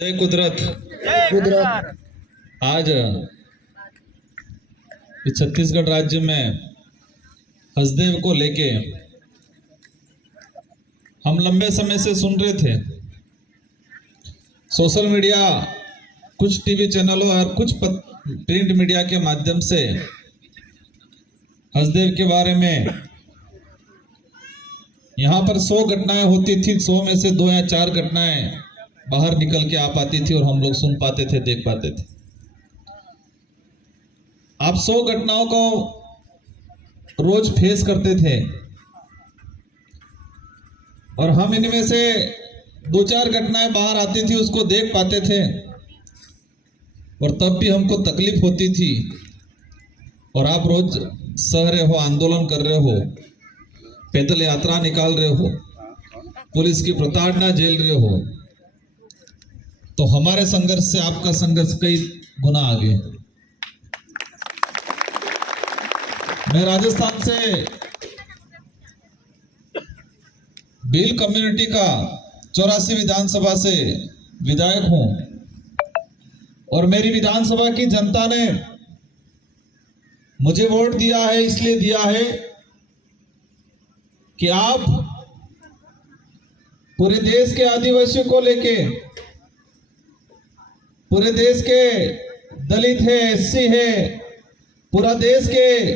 जय कुदरत। कुदरत आज इस छत्तीसगढ़ राज्य में हसदेव को लेके हम लंबे समय से सुन रहे थे। सोशल मीडिया, कुछ टीवी चैनलों और कुछ प्रिंट मीडिया के माध्यम से हसदेव के बारे में यहाँ पर 100 घटनाएं होती थी, 100 में से 2 या 4 घटनाएं बाहर निकल के आ पाती थी और हम लोग सुन पाते थे, देख पाते थे। आप 100 घटनाओं को रोज फेस करते थे और हम इनमें से 2-4 घटनाएं बाहर आती थी, उसको देख पाते थे और तब भी हमको तकलीफ होती थी। और आप रोज सह रहे हो, आंदोलन कर रहे हो, पैदल यात्रा निकाल रहे हो, पुलिस की प्रताड़ना झेल रहे हो, तो हमारे संघर्ष से आपका संघर्ष कई गुना आगे। मैं राजस्थान से भील कम्युनिटी का 84 विधानसभा से विधायक हूं और मेरी विधानसभा की जनता ने मुझे वोट दिया है, इसलिए दिया है कि आप पूरे देश के आदिवासियों को लेके, पूरे देश के दलित है, एससी है, पूरा देश के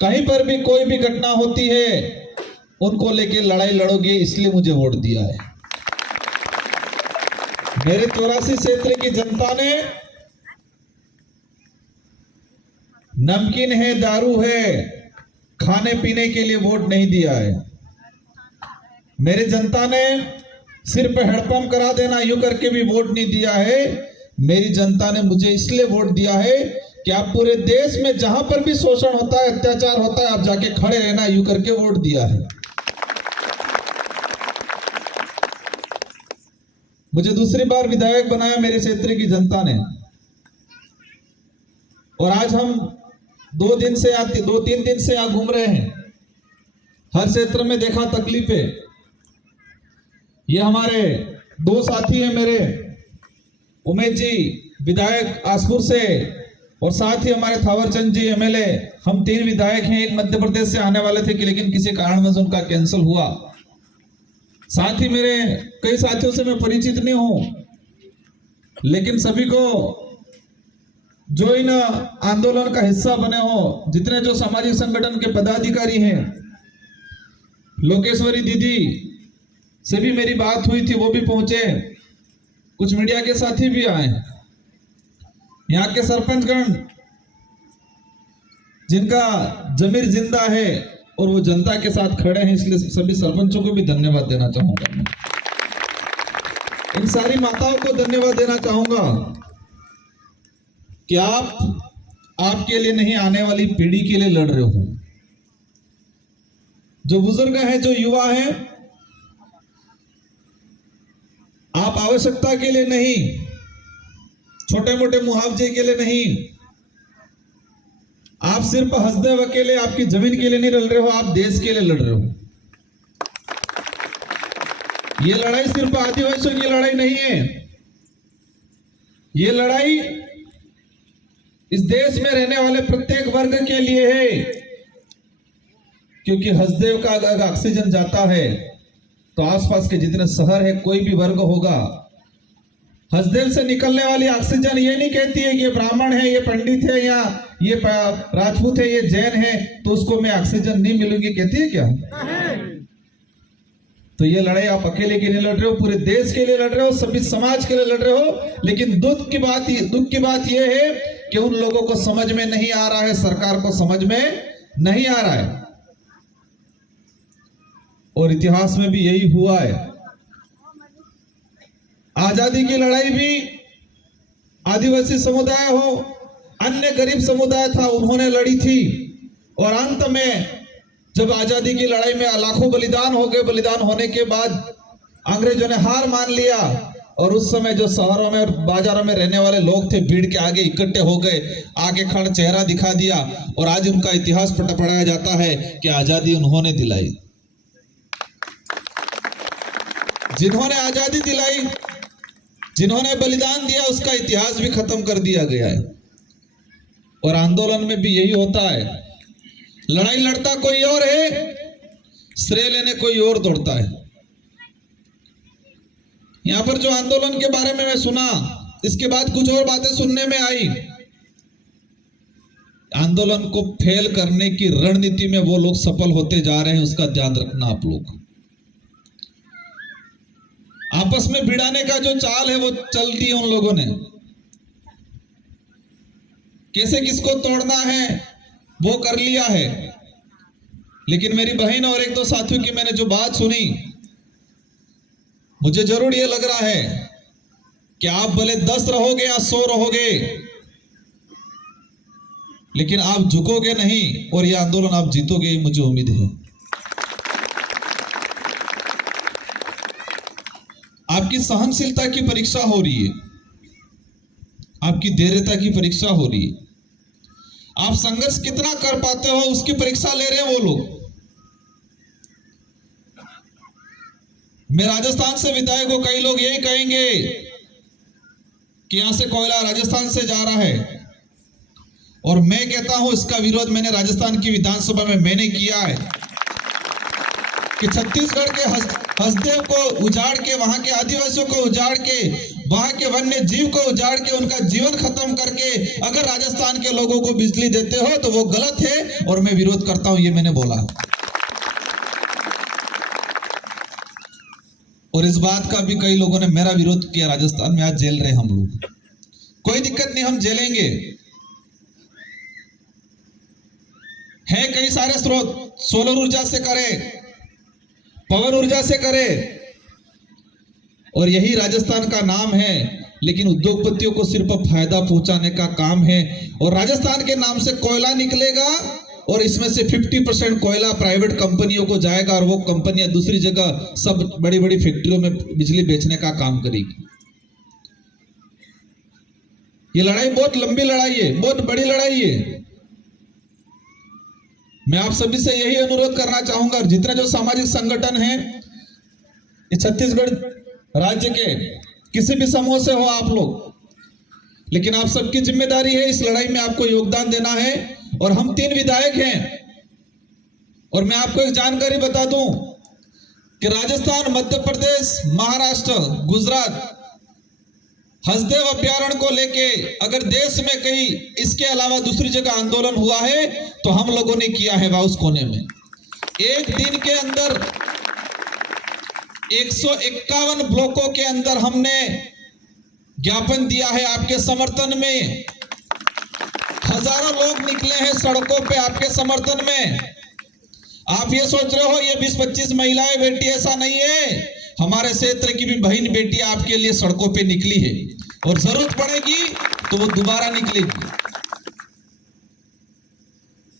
कहीं पर भी कोई भी घटना होती है उनको लेके लड़ाई लड़ोगे, इसलिए मुझे वोट दिया है। मेरे 84 क्षेत्र की जनता ने नमकीन है, दारू है, खाने पीने के लिए वोट नहीं दिया है। मेरे जनता ने सिर्फ हैंडपंप करा देना यूं करके भी वोट नहीं दिया है। मेरी जनता ने मुझे इसलिए वोट दिया है कि आप पूरे देश में जहां पर भी शोषण होता है, अत्याचार होता है, आप जाके खड़े रहना, यूं करके वोट दिया है। मुझे दूसरी बार विधायक बनाया मेरे क्षेत्र की जनता ने और आज हम 2-3 दिन से यहाँ घूम रहे हैं। हर क्षेत्र में देखा तकलीफ है। ये हमारे 2 साथी हैं मेरे, उमेश जी विधायक आसपुर से और साथ ही हमारे थावरचंद जी एमएलए। हम 3 विधायक हैं। एक मध्य प्रदेश से आने वाले थे कि लेकिन किसी कारणवश उनका कैंसिल हुआ। साथ ही मेरे कई साथियों से मैं परिचित नहीं हूं, लेकिन सभी को जो इन आंदोलन का हिस्सा बने हो, जितने जो सामाजिक संगठन के पदाधिकारी हैं, लोकेश्वरी दीदी से भी मेरी बात हुई थी, वो भी पहुंचे, कुछ मीडिया के साथी भी आए। यहाँ के सरपंचगण जिनका जमीर जिंदा है और वो जनता के साथ खड़े हैं, इसलिए सभी सरपंचों को भी धन्यवाद देना चाहूंगा। मैं इन सारी माताओं को धन्यवाद देना चाहूंगा कि आप आपके लिए नहीं, आने वाली पीढ़ी के लिए लड़ रहे हो। जो बुजुर्ग हैं, जो युवा हैं, आप आवश्यकता के लिए नहीं, छोटे मोटे मुआवजे के लिए नहीं, आप सिर्फ हसदेव अकेले आपकी जमीन के लिए नहीं लड़ रहे हो, आप देश के लिए लड़ रहे हो। ये लड़ाई सिर्फ आदिवासियों की लड़ाई नहीं है, ये लड़ाई इस देश में रहने वाले प्रत्येक वर्ग के लिए है। क्योंकि हसदेव का अगर ऑक्सीजन जाता है तो आसपास के जितने शहर है, कोई भी वर्ग होगा, हसदेव से निकलने वाली ऑक्सीजन ये नहीं कहती है कि ये ब्राह्मण है, ये पंडित है, या ये राजपूत है, ये जैन है, तो उसको मैं ऑक्सीजन नहीं मिलूंगी, कहती है क्या? तो ये लड़ाई आप अकेले के लिए लड़ रहे हो, पूरे देश के लिए लड़ रहे हो, सभी समाज के लिए लड़ रहे हो। लेकिन दुख की बात यह है कि उन लोगों को समझ में नहीं आ रहा है, सरकार को समझ में नहीं आ रहा है। और इतिहास में भी यही हुआ है। आजादी की लड़ाई भी आदिवासी समुदाय हो, अन्य गरीब समुदाय था, उन्होंने लड़ी थी। और अंत में जब आजादी की लड़ाई में लाखों बलिदान हो गए, बलिदान होने के बाद अंग्रेजों ने हार मान लिया और उस समय जो शहरों में और बाजारों में रहने वाले लोग थे, भीड़ के आगे इकट्ठे हो गए, आगे खड़ा चेहरा दिखा दिया और आज उनका इतिहास पढ़ाया जाता है कि आजादी उन्होंने दिलाई। जिन्होंने आजादी दिलाई जिन्होंने बलिदान दिया उसका इतिहास भी खत्म कर दिया गया है। और आंदोलन में भी यही होता है, लड़ाई लड़ता कोई और है, श्रेय लेने कोई और दौड़ता है। यहां पर जो आंदोलन के बारे में मैं सुना, इसके बाद कुछ और बातें सुनने में आई। आंदोलन को फेल करने की रणनीति में वो लोग सफल होते जा रहे हैं, उसका ध्यान रखना आप लोग। आपस में भिड़ाने का जो चाल है वो चल दी है उन लोगों ने, कैसे किसको तोड़ना है वो कर लिया है। लेकिन मेरी बहन और एक दो साथियों की मैंने जो बात सुनी, मुझे जरूर ये लग रहा है कि आप भले 10 रहोगे या 100 रहोगे, लेकिन आप झुकोगे नहीं और ये आंदोलन आप जीतोगे, ये मुझे उम्मीद है। आपकी सहनशीलता की परीक्षा हो रही है, आपकी धैर्यता की परीक्षा हो रही है, आप संघर्ष कितना कर पाते हो उसकी परीक्षा ले रहे हैं वो लोग। मैं राजस्थान से विधायक हूं, कई लोग यही कहेंगे कि यहां से कोयला राजस्थान से जा रहा है, और मैं कहता हूं इसका विरोध मैंने राजस्थान की विधानसभा में मैंने किया है कि छत्तीसगढ़ के हसदेव को उजाड़ के, वहां के आदिवासियों को उजाड़ के, वहां के वन्य जीव को उजाड़ के, उनका जीवन खत्म करके अगर राजस्थान के लोगों को बिजली देते हो तो वो गलत है, और मैं विरोध करता हूं, ये मैंने बोला। और इस बात का भी कई लोगों ने मेरा विरोध किया राजस्थान में, आज जेल रहे हम लोग। कोई दिक्कत नहीं, हम जेलेंगे। है कई सारे स्रोत, सोलर ऊर्जा से करें, पवन ऊर्जा से करें, और यही राजस्थान का नाम है। लेकिन उद्योगपतियों को सिर्फ फायदा पहुंचाने का काम है, और राजस्थान के नाम से कोयला निकलेगा और इसमें से 50% कोयला प्राइवेट कंपनियों को जाएगा, और वो कंपनियां दूसरी जगह सब बड़ी बड़ी फैक्ट्रियों में बिजली बेचने का काम करेगी। ये लड़ाई बहुत लंबी लड़ाई है, बहुत बड़ी लड़ाई है। मैं आप सभी से यही अनुरोध करना चाहूंगा, जितने जो सामाजिक संगठन हैं, ये छत्तीसगढ़ राज्य के किसी भी समूह से हो आप लोग, लेकिन आप सबकी जिम्मेदारी है इस लड़ाई में आपको योगदान देना है। और हम 3 विधायक हैं, और मैं आपको एक जानकारी बता दूं कि राजस्थान, मध्य प्रदेश, महाराष्ट्र, गुजरात हसदेव अभ्यारण्य को लेके अगर देश में कहीं इसके अलावा दूसरी जगह आंदोलन हुआ है तो हम लोगों ने किया है उस कोने में। एक दिन के अंदर 151 ब्लॉकों के अंदर हमने ज्ञापन दिया है आपके समर्थन में। हजारों लोग निकले हैं सड़कों पे आपके समर्थन में। आप ये सोच रहे हो ये 20-25 महिलाएं बेटी, ऐसा नहीं है। हमारे क्षेत्र की भी बहन बेटी आपके लिए सड़कों पे निकली है, और जरूरत पड़ेगी तो वो दोबारा निकलेगी।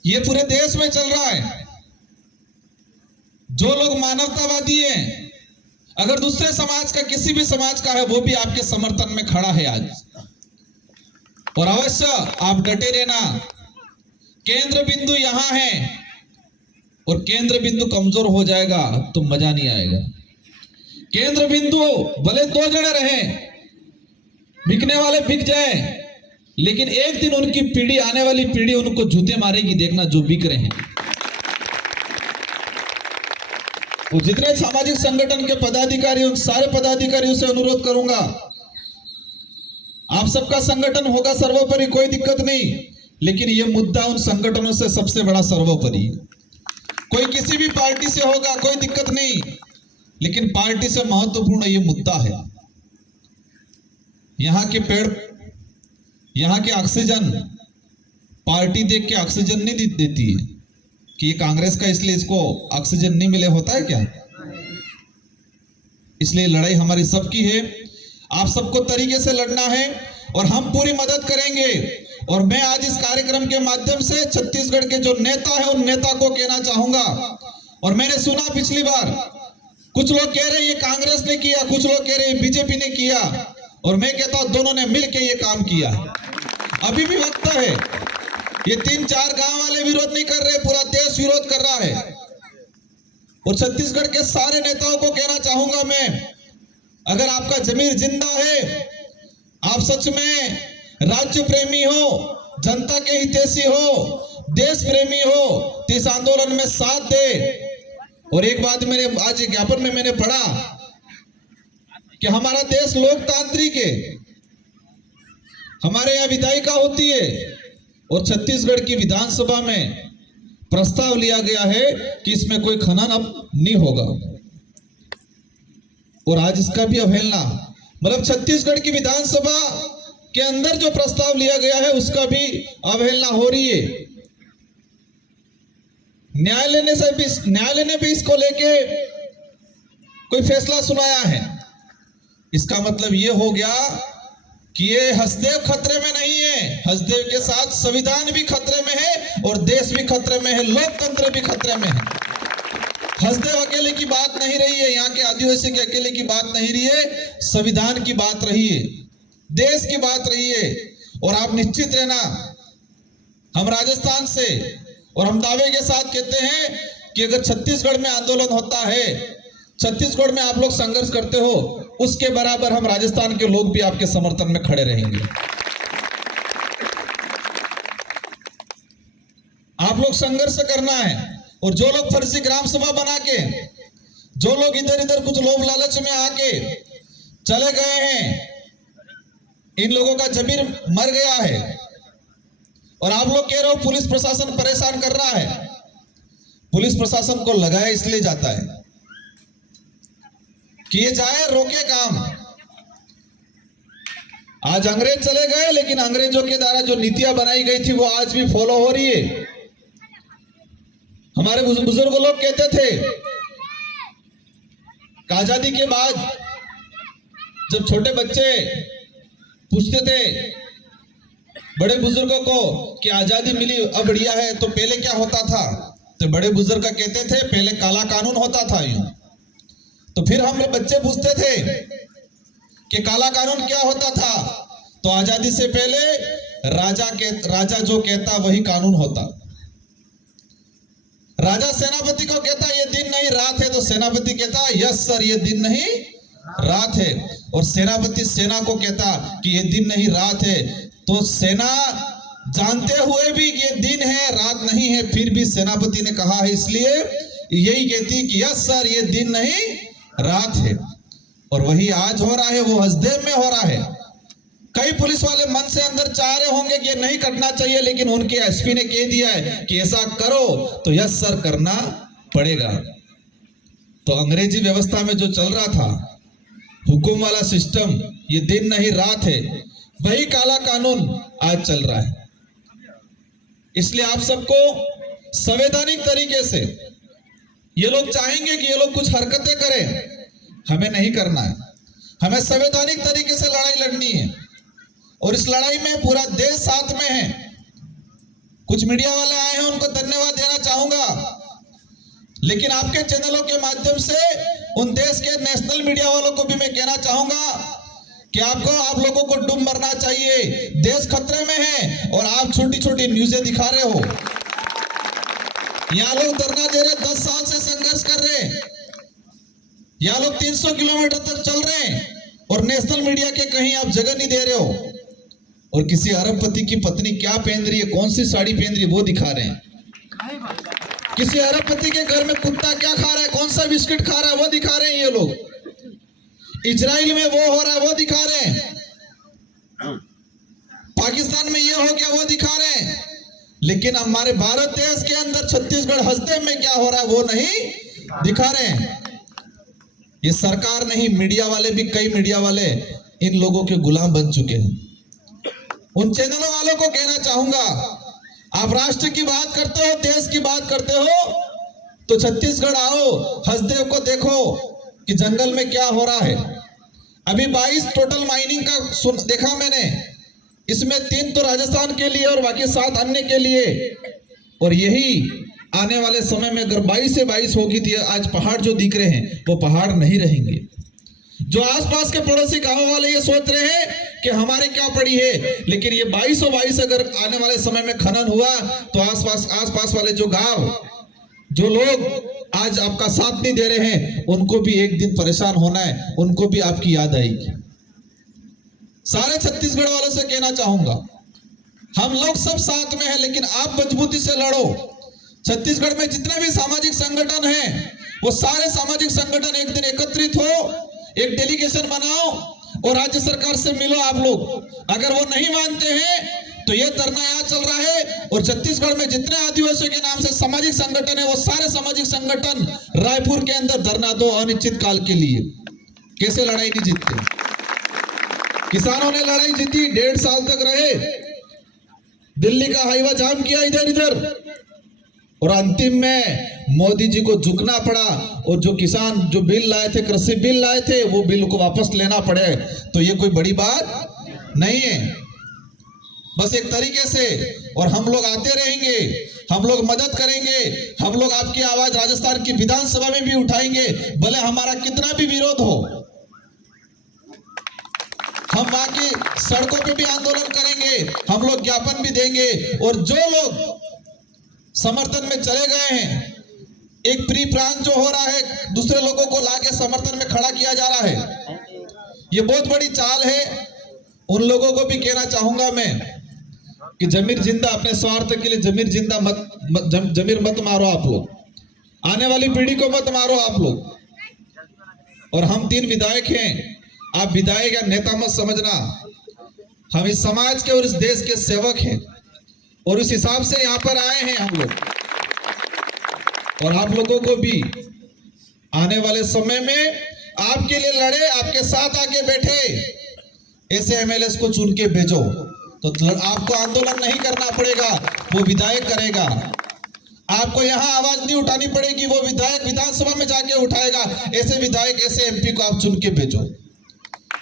ये पूरे देश में चल रहा है। जो लोग मानवतावादी हैं, अगर दूसरे समाज का, किसी भी समाज का है, वो भी आपके समर्थन में खड़ा है आज। और अवश्य आप डटे रहना। केंद्र बिंदु यहां है, और केंद्र बिंदु कमजोर हो जाएगा तो मजा नहीं आएगा। केंद्र बिंदु भले 2 जने रहे, बिकने वाले बिक जाए, लेकिन एक दिन उनकी पीढ़ी, आने वाली पीढ़ी उनको जूते मारेगी, देखना जो बिक रहे हैं। वो जितने सामाजिक संगठन के पदाधिकारी, उन सारे पदाधिकारियों से अनुरोध करूंगा, आप सबका संगठन होगा सर्वोपरि, कोई दिक्कत नहीं, लेकिन यह मुद्दा उन संगठनों से सबसे बड़ा सर्वोपरि। कोई किसी भी पार्टी से होगा, कोई दिक्कत नहीं, लेकिन पार्टी से महत्वपूर्ण ये मुद्दा है। यहां के पेड़, यहां के ऑक्सीजन, पार्टी देख के ऑक्सीजन नहीं देती है कि ये कांग्रेस का इसलिए इसको ऑक्सीजन नहीं मिले, होता है क्या? इसलिए लड़ाई हमारी सबकी है। आप सबको तरीके से लड़ना है, और हम पूरी मदद करेंगे। और मैं आज इस कार्यक्रम के माध्यम से छत्तीसगढ़ के जो नेता है, उन नेता को कहना चाहूंगा, और मैंने सुना पिछली बार कुछ लोग कह रहे हैं ये कांग्रेस ने किया, कुछ लोग कह रहे हैं बीजेपी ने किया, और मैं कहता हूं दोनों ने मिलकर ये काम किया। अभी भी वक्त है। ये 3-4 गांव वाले विरोध नहीं कर रहे, पूरा देश विरोध कर रहा है। और छत्तीसगढ़ के सारे नेताओं को कहना चाहूंगा मैं, अगर आपका जमीर जिंदा है, आप सच में राज्य प्रेमी हो, जनता के हितैषी हो, देश प्रेमी हो, तो इस आंदोलन में साथ दे। और एक बात मैंने आज ज्ञापन में मैंने पढ़ा कि हमारा देश लोकतांत्रिक है, हमारे यहाँ विधायिका होती है और छत्तीसगढ़ की विधानसभा में प्रस्ताव लिया गया है कि इसमें कोई खनन अब नहीं होगा, और आज इसका भी अवहेलना, मतलब छत्तीसगढ़ की विधानसभा के अंदर जो प्रस्ताव लिया गया है उसका भी अवहेलना हो रही है। न्यायालय ने भी इसको लेके कोई फैसला सुनाया है। इसका मतलब ये हो गया कि ये हसदेव खतरे में नहीं है, हसदेव के साथ संविधान भी खतरे में है और देश भी खतरे में है, लोकतंत्र भी खतरे में है। हसदेव अकेले की बात नहीं रही है, यहाँ के आदिवासी के अकेले की बात नहीं रही है, संविधान की बात रही है, देश की बात रही है। और आप निश्चित रहना, हम राजस्थान से और हम दावे के साथ कहते हैं कि अगर छत्तीसगढ़ में आंदोलन होता है, छत्तीसगढ़ में आप लोग संघर्ष करते हो, उसके बराबर हम राजस्थान के लोग भी आपके समर्थन में खड़े रहेंगे। आप लोग संघर्ष करना है। और जो लोग फर्जी ग्राम सभा बना के, जो लोग इधर इधर कुछ लोभ लालच में आके चले गए हैं, इन लोगों का जमीर मर गया है। और आप लोग कह रहे हो पुलिस प्रशासन परेशान कर रहा है, पुलिस प्रशासन को लगाया इसलिए जाता है कि ये जाए रोके काम। आज अंग्रेज चले गए, लेकिन अंग्रेजों के द्वारा जो नीतियां बनाई गई थी वो आज भी फॉलो हो रही है। हमारे बुजुर्ग लोग कहते थे कि आजादी के बाद जब छोटे बच्चे पूछते थे बड़े बुजुर्गों को कि आजादी मिली अब बढ़िया है, तो पहले क्या होता था, तो बड़े बुजुर्ग कहते थे पहले काला कानून होता था यूं। तो फिर हम बच्चे पूछते थे कि काला कानून क्या होता था, तो आजादी से पहले राजा जो कहता वही कानून होता। राजा सेनापति को कहता ये दिन नहीं रात है, तो सेनापति कहता यस सर ये दिन नहीं रात है। और सेनापति सेना को कहता कि ये दिन नहीं रात है, तो सेना जानते हुए भी ये दिन है रात नहीं है, फिर भी सेनापति ने कहा है, इसलिए यही कहती कि यस सर ये दिन नहीं रात है। और वही आज हो रहा है, वो हसदेव में हो रहा है। कई पुलिस वाले मन से अंदर चाह रहे होंगे कि ये नहीं करना चाहिए, लेकिन उनके एसपी ने कह दिया है कि ऐसा करो तो यस सर करना पड़ेगा। तो अंग्रेजी व्यवस्था में जो चल रहा था हुकुम वाला सिस्टम, ये दिन नहीं रात है, वही काला कानून आज चल रहा है। इसलिए आप सबको संवैधानिक तरीके से, ये लोग चाहेंगे कि ये लोग कुछ हरकतें करें, हमें नहीं करना है, हमें संवैधानिक तरीके से लड़ाई लड़नी है। और इस लड़ाई में पूरा देश साथ में है। कुछ मीडिया वाले आए हैं, उनको धन्यवाद देना चाहूंगा, लेकिन आपके चैनलों के माध्यम से उन देश के नेशनल मीडिया वालों को भी मैं कहना चाहूंगा कि आप लोगों को डूब मरना चाहिए। देश खतरे में है और आप छोटी छोटी न्यूज़ें दिखा रहे हो। यहाँ लोग धरना दे रहे, 10 साल से संघर्ष कर रहे हैं, यहाँ लोग 300 किलोमीटर तक चल रहे हैं और नेशनल मीडिया के कहीं आप जगह नहीं दे रहे हो। और किसी अरबपति की पत्नी क्या पहन रही है, कौन सी साड़ी पहन रही है, वो दिखा रहे हैं। किसी अरबपति के घर में कुत्ता क्या खा रहा है, कौन सा बिस्किट खा रहा है, वो दिखा रहे हैं ये लोग। इजराइल में वो हो रहा है, वो दिखा रहे हैं। पाकिस्तान में ये हो गया, वो दिखा रहे हैं। लेकिन हमारे भारत देश के अंदर छत्तीसगढ़ हसदेव में क्या हो रहा है वो नहीं दिखा रहे हैं। ये सरकार नहीं, मीडिया वाले भी, कई मीडिया वाले इन लोगों के गुलाम बन चुके हैं। उन चैनलों वालों को कहना चाहूंगा, आप राष्ट्र की बात करते हो, देश की बात करते हो, तो छत्तीसगढ़ आओ, हसदेव को देखो कि जंगल में क्या हो रहा है। अभी 22 टोटल माइनिंग का देखा मैंने, इसमें 3 तो राजस्थान के लिए और बाकी 7 अन्य के लिए। और यही आने वाले समय में अगर 22 से 22 होगी तो आज पहाड़ जो दिख रहे हैं वो पहाड़ नहीं रहेंगे। जो आसपास के पड़ोसी गांव वाले ये सोच रहे हैं कि हमारे क्या पड़ी है, लेकिन ये 22 अगर आने वाले समय में खनन हुआ तो आसपास वाले जो गांव जो लोग आज आपका साथ नहीं दे रहे हैं उनको भी एक दिन परेशान होना है, उनको भी आपकी याद आएगी। सारे छत्तीसगढ़ वालों से कहना चाहूंगा, हम लोग सब साथ में हैं, लेकिन आप मजबूती से लड़ो। छत्तीसगढ़ में जितने भी सामाजिक संगठन हैं, वो सारे सामाजिक संगठन एक दिन एकत्रित हो, एक डेलीगेशन बनाओ और राज्य सरकार से मिलो आप लोग। अगर वो नहीं मानते हैं तो ये धरना यहाँ चल रहा है, और छत्तीसगढ़ में जितने आदिवासियों के नाम से सामाजिक संगठन है, वो सारे सामाजिक संगठन रायपुर के अंदर धरना दो अनिश्चित काल के लिए। कैसे लड़ाई नहीं जीतते? किसानों ने लड़ाई जीती, 1.5 साल तक रहे, दिल्ली का हाईवा जाम किया इधर इधर, और अंतिम में मोदी जी को झुकना पड़ा, और जो किसान जो बिल लाए थे, कृषि बिल लाए थे, वो बिल को वापस लेना पड़े। तो ये कोई बड़ी बात नहीं है, बस एक तरीके से। और हम लोग आते रहेंगे, हम लोग मदद करेंगे, हम लोग आपकी आवाज राजस्थान की विधानसभा में भी उठाएंगे, भले हमारा कितना भी विरोध हो। हम वहां की सड़कों पे भी आंदोलन करेंगे, हम लोग ज्ञापन भी देंगे। और जो लोग समर्थन में चले गए हैं, एक प्री प्लान जो हो रहा है, दूसरे लोगों को लाके समर्थन में खड़ा किया जा रहा है, ये बहुत बड़ी चाल है। उन लोगों को भी कहना चाहूंगा मैं कि जमीर जिंदा, अपने स्वार्थ के लिए जमीर जिंदा जमीर मत मारो आप लोग, आने वाली पीढ़ी को मत मारो आप लोग। और हम 3 विधायक हैं, आप विधायक या नेता मत समझना, हम इस समाज के और इस देश के सेवक हैं, और उस हिसाब से यहाँ पर आए हैं हम लोग। और आप लोगों को भी आने वाले समय में आपके लिए लड़े, आपके साथ आके बैठे ऐसे एमएलए को चुन के भेजो, तो आपको आंदोलन नहीं करना पड़ेगा, वो विधायक करेगा। आपको यहाँ आवाज नहीं उठानी पड़ेगी, वो विधायक विधानसभा में जाके उठाएगा। ऐसे विधायक, ऐसे एमपी को आप चुन के भेजो,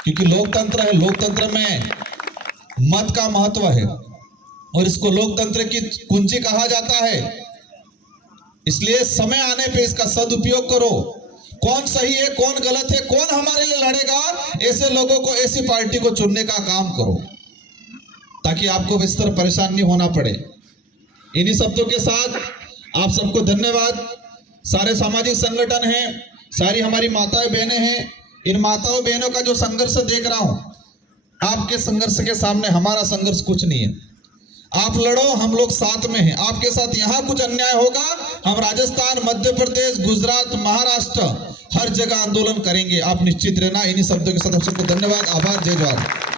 क्योंकि लोकतंत्र है, लोकतंत्र में मत का महत्व है, और इसको लोकतंत्र की कुंजी कहा जाता है। इसलिए समय आने पे इसका सदुपयोग करो। कौन सही है, कौन गलत है, कौन हमारे लिए लड़ेगा, ऐसे लोगों को, ऐसी पार्टी को चुनने का काम करो, ताकि आपको इस तरह परेशान नहीं होना पड़े। इन्हीं शब्दों के साथ आप सबको धन्यवाद। सारे सामाजिक संगठन हैं, सारी हमारी माताएं बहनें हैं, इन माताओं बहनों का जो संघर्ष देख रहा हूं, आपके संघर्ष के सामने हमारा संघर्ष कुछ नहीं है। आप लड़ो, हम लोग साथ में हैं आपके साथ। यहाँ कुछ अन्याय होगा, हम राजस्थान, मध्य प्रदेश, गुजरात, महाराष्ट्र, हर जगह आंदोलन करेंगे, आप निश्चित रहना। इन्हीं शब्दों के साथ सबको धन्यवाद, आभार, जय जवाहर।